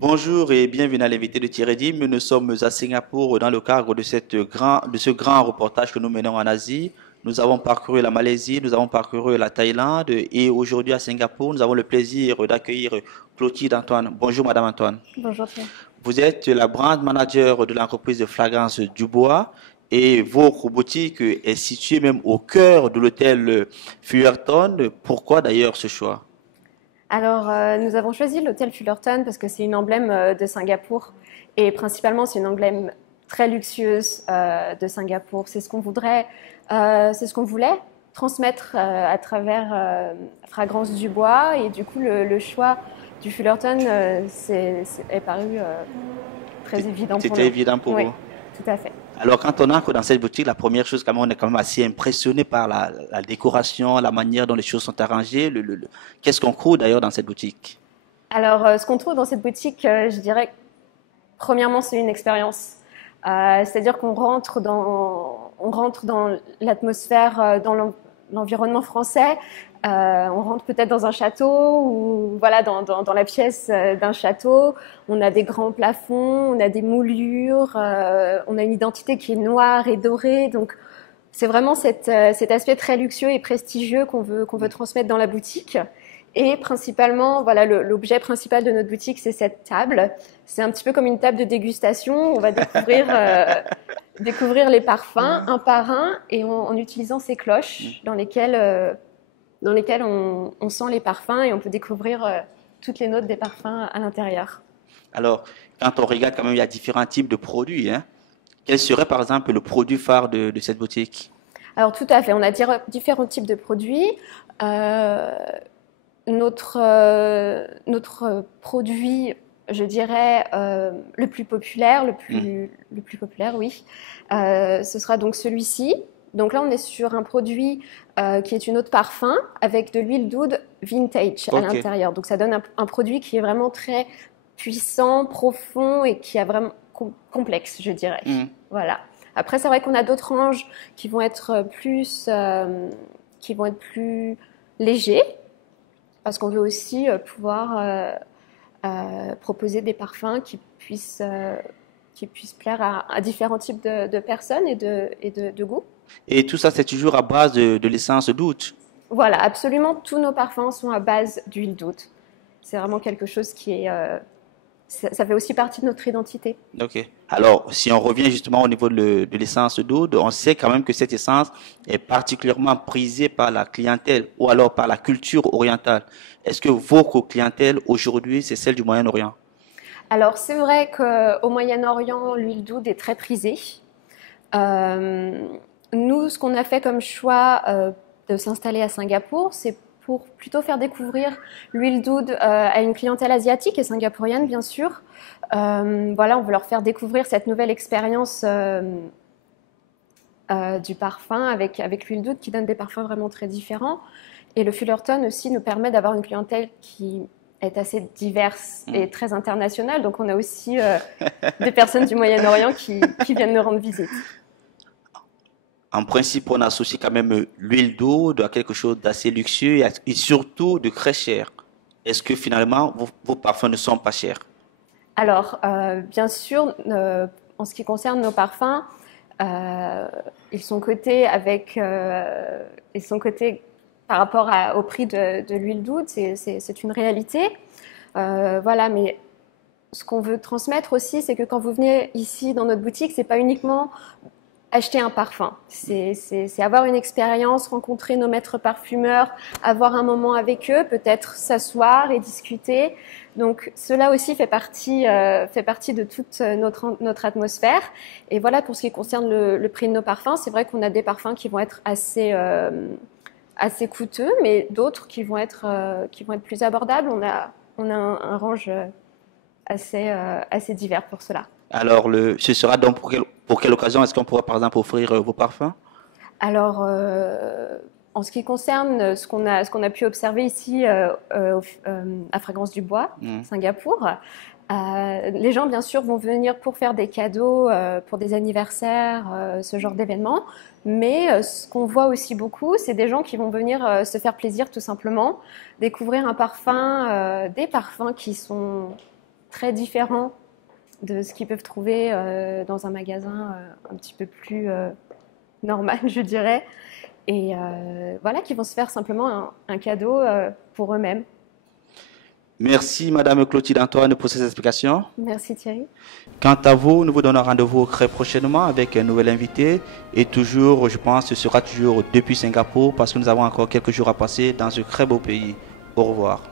Bonjour et bienvenue à l'invité de Thierry Dim. Nous sommes à Singapour dans le cadre de ce grand reportage que nous menons en Asie. Nous avons parcouru la Malaisie, nous avons parcouru la Thaïlande et aujourd'hui à Singapour, nous avons le plaisir d'accueillir Clotilde Antoine. Bonjour Madame Antoine. Bonjour Thierry. Vous êtes la brand manager de l'entreprise de Fragrance Dubois et votre boutique est située même au cœur de l'hôtel Fullerton. Pourquoi d'ailleurs ce choix? Alors, nous avons choisi l'hôtel Fullerton parce que c'est une emblème de Singapour et principalement c'est une emblème très luxueuse de Singapour. C'est ce qu'on voudrait, c'est ce qu'on voulait transmettre à travers Fragrance Dubois et du coup le choix du Fullerton est paru très évident pour C'était nous. évident pour Oui, vous. tout à fait. Alors, quand on entre dans cette boutique, la première chose, quand même, on est quand même assez impressionné par la décoration, la manière dont les choses sont arrangées. Qu'est-ce qu'on trouve d'ailleurs dans cette boutique? Alors, ce qu'on trouve dans cette boutique, je dirais, premièrement, c'est une expérience. C'est-à-dire on rentre dans l'atmosphère, dans l'environnement français. On rentre peut-être dans un château ou voilà dans la pièce d'un château. On a des grands plafonds, on a des moulures, on a une identité qui est noire et dorée. Donc c'est vraiment cet aspect très luxueux et prestigieux qu'on veut transmettre dans la boutique. Et principalement, voilà, l'objet principal de notre boutique, c'est cette table. C'est un petit peu comme une table de dégustation. On va découvrir les parfums un par un et en utilisant ces cloches dans lesquelles on sent les parfums et on peut découvrir toutes les notes des parfums à l'intérieur. Alors, quand on regarde, quand même, il y a différents types de produits, hein. Quel serait, par exemple, le produit phare de cette boutique? Alors tout à fait, on a différents types de produits. Euh, notre produit, je dirais, le plus populaire, le plus populaire, oui, ce sera donc celui-ci. Donc là, on est sur un produit qui est une eau de parfum avec de l'huile d'oud vintage à Ok. l'intérieur. Donc ça donne un produit qui est vraiment très puissant, profond et qui est vraiment complexe, je dirais. Hmm. Voilà. Après, c'est vrai qu'on a d'autres ranges qui vont être plus légers parce qu'on veut aussi pouvoir proposer des parfums qui puissent plaire à différents types de personnes et de goûts. Et tout ça, c'est toujours à base de l'essence d'août. Voilà, absolument tous nos parfums sont à base d'huile d'oud. C'est vraiment quelque chose ça fait aussi partie de notre identité. Ok. Alors, si on revient justement au niveau de l'essence d'oud, on sait quand même que cette essence est particulièrement prisée par la clientèle ou alors par la culture orientale. Est-ce que votre clientèle aujourd'hui, c'est celle du Moyen-Orient? Alors, c'est vrai qu'au Moyen-Orient, l'huile d'oud est très prisée. Euh, Nous, ce qu'on a fait comme choix de s'installer à Singapour, c'est pour plutôt faire découvrir l'huile d'oud à une clientèle asiatique et singapourienne, bien sûr. Voilà, on veut leur faire découvrir cette nouvelle expérience du parfum avec l'huile d'oud qui donne des parfums vraiment très différents. Et le Fullerton aussi nous permet d'avoir une clientèle qui est assez diverse et très internationale. Donc on a aussi des personnes du Moyen-Orient qui viennent nous rendre visite. En principe, on associe quand même l'huile d'oud à quelque chose d'assez luxueux et surtout de très cher. Est-ce que finalement, vos parfums ne sont pas chers? Alors, bien sûr, en ce qui concerne nos parfums, euh, ils sont cotés ils sont cotés par rapport au prix de l'huile d'oud, c'est une réalité. Voilà, mais ce qu'on veut transmettre aussi, c'est que quand vous venez ici dans notre boutique, c'est pas uniquement acheter un parfum. C'est avoir une expérience, rencontrer nos maîtres parfumeurs, avoir un moment avec eux, peut-être s'asseoir et discuter. Donc cela aussi fait partie de toute notre atmosphère. Et voilà, pour ce qui concerne le prix de nos parfums, c'est vrai qu'on a des parfums qui vont être assez coûteux, mais d'autres qui vont être plus abordables. On a un range assez divers pour cela. Alors, ce sera donc pour quelle occasion est-ce qu'on pourra par exemple offrir vos parfums? Alors, en ce qui concerne ce qu'on a pu observer ici à Fragrance du Bois, Hmm. Singapour, les gens, bien sûr, vont venir pour faire des cadeaux, pour des anniversaires, ce genre d'événements. Mais ce qu'on voit aussi beaucoup, c'est des gens qui vont venir se faire plaisir tout simplement, découvrir des parfums très différent de ce qu'ils peuvent trouver dans un magasin un petit peu plus normal, je dirais. Et voilà, qui vont se faire simplement un cadeau pour eux-mêmes. Merci, Madame Clotilde Antoine, pour ces explications. Merci Thierry. Quant à vous, nous vous donnons rendez-vous très prochainement avec un nouvel invité. Et toujours, je pense, ce sera toujours depuis Singapour parce que nous avons encore quelques jours à passer dans ce très beau pays. Au revoir.